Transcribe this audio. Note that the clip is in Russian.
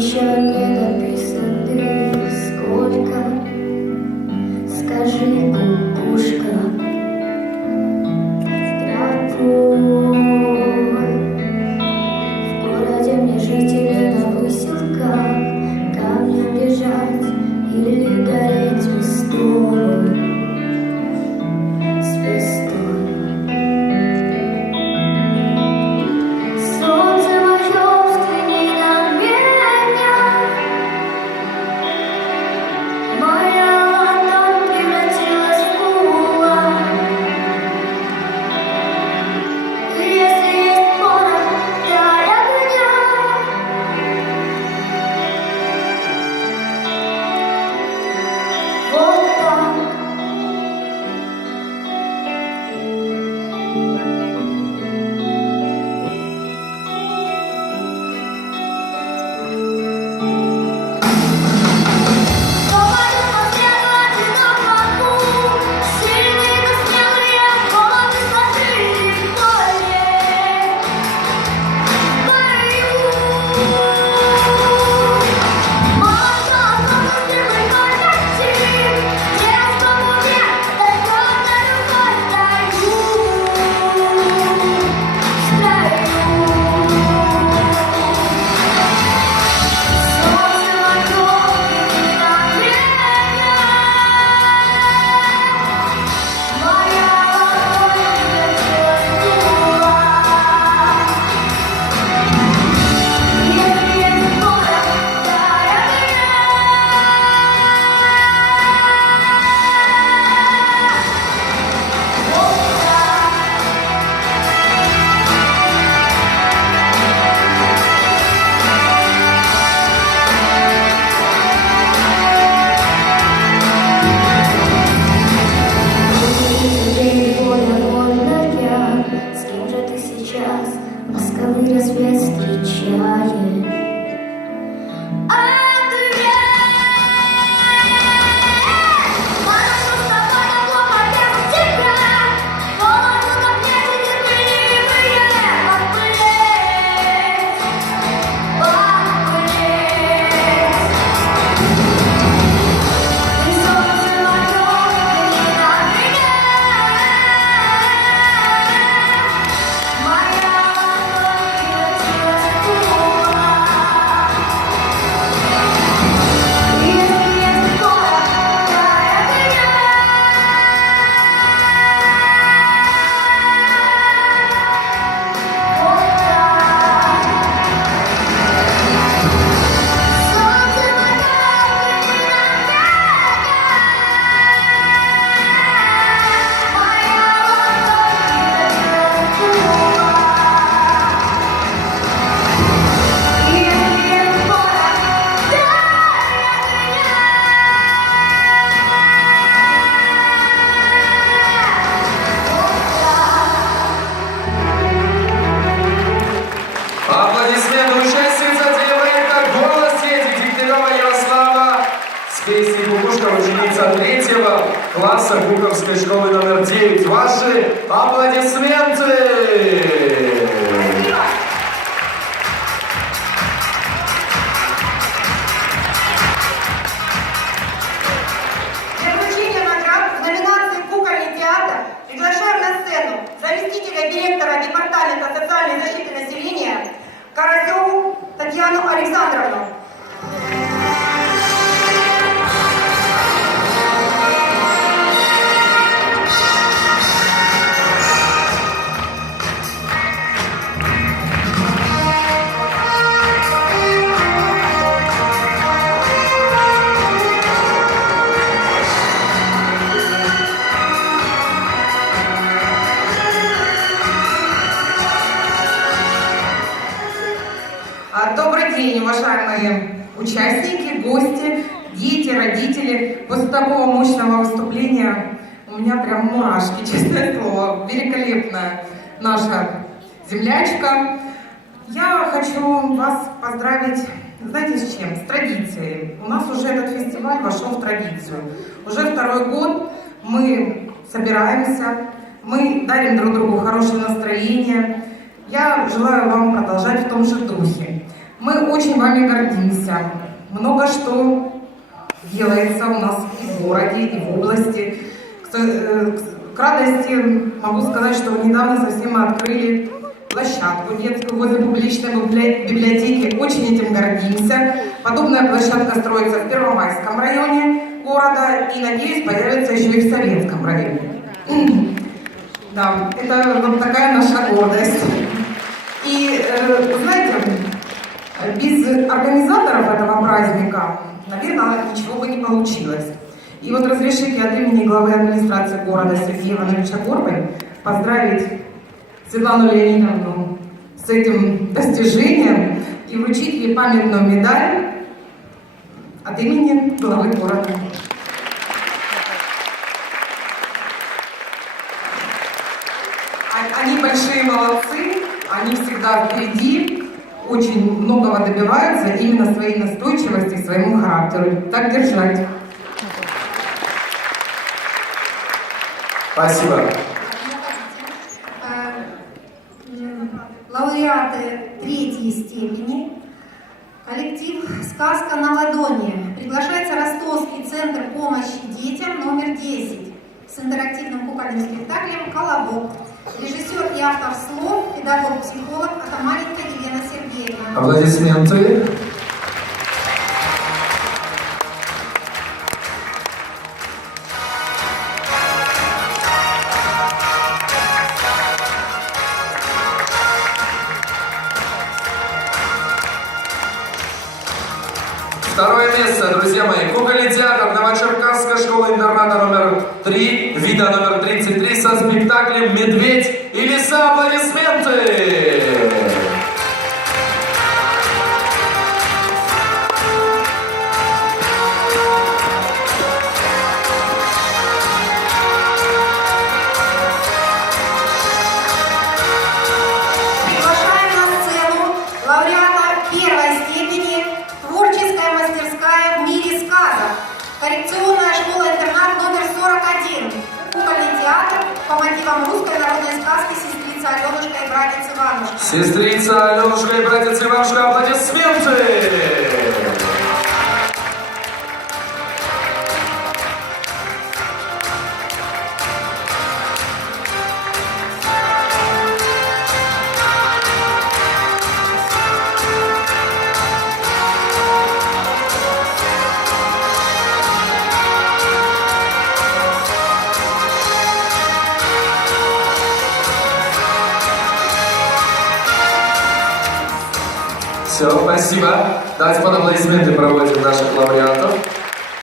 еще не написаны. Сколько, скажи, кукушка, тропой. В городе мне жить или на выселках, камнем бежать или гореть весной. Ласковый рассвет встречает. Ученица 3-го класса Гуковской школы номер 9. Ваши аплодисменты! Для вручения наград в номинации «Кукольный театр» приглашаем на сцену заместителя директора Департамента социальной защиты населения Карасеву Татьяну Александровну. Добрый день, уважаемые участники, гости, дети, родители. После такого мощного выступления у меня прям мурашки, честное слово. Великолепная наша землячка. Я хочу вас поздравить, знаете, с чем? С традицией. У нас уже этот фестиваль вошел в традицию. Уже второй год мы собираемся, мы дарим друг другу хорошее настроение. Я желаю вам продолжать в том же духе. Мы очень вами гордимся. Много что делается у нас и в городе, и в области. К радости могу сказать, что недавно совсем мы открыли площадку детскую возле публичной библиотеки. Очень этим гордимся. Подобная площадка строится в Первомайском районе города и, надеюсь, появится еще и в Советском районе. Да, это вот такая наша гордость. И, знаете, без организаторов этого праздника, наверное, ничего бы не получилось. И вот разрешите от имени главы администрации города Сергея Ивановича Горбой поздравить Светлану Леонидовну с этим достижением и вручить ей памятную медаль от имени главы города. Они большие молодцы, они всегда впереди, очень многого добиваются именно своей настойчивости, своему характеру. Так держать. Спасибо. Лауреаты третьей степени. Коллектив «Сказка на ладони». Приглашается Ростовский центр помощи детям номер 10 с интерактивным кукольным спектаклем «Колобок». Режиссер и автор слов, педагог-психолог Атаманенко Елена Сергеевна. Аплодисменты. Второе место, друзья мои, кукольный театр Новочеркасская школа-интерната номер 3, вида номер 33 со спектаклем «Медведь и лиса». Аплодисменты! Приглашаем на сцену лауреата первой степени «Творческая мастерская в мире сказок». Коррекционная школа-интернат номер 41. Кукольный театр по мотивам русской народной сказки «Сестрица Аленушка и братец Иванушка». Сестрица Аленушка и братец Иванушка, аплодисменты! Все, спасибо. Давайте под аплодисменты проводим наших лауреатов.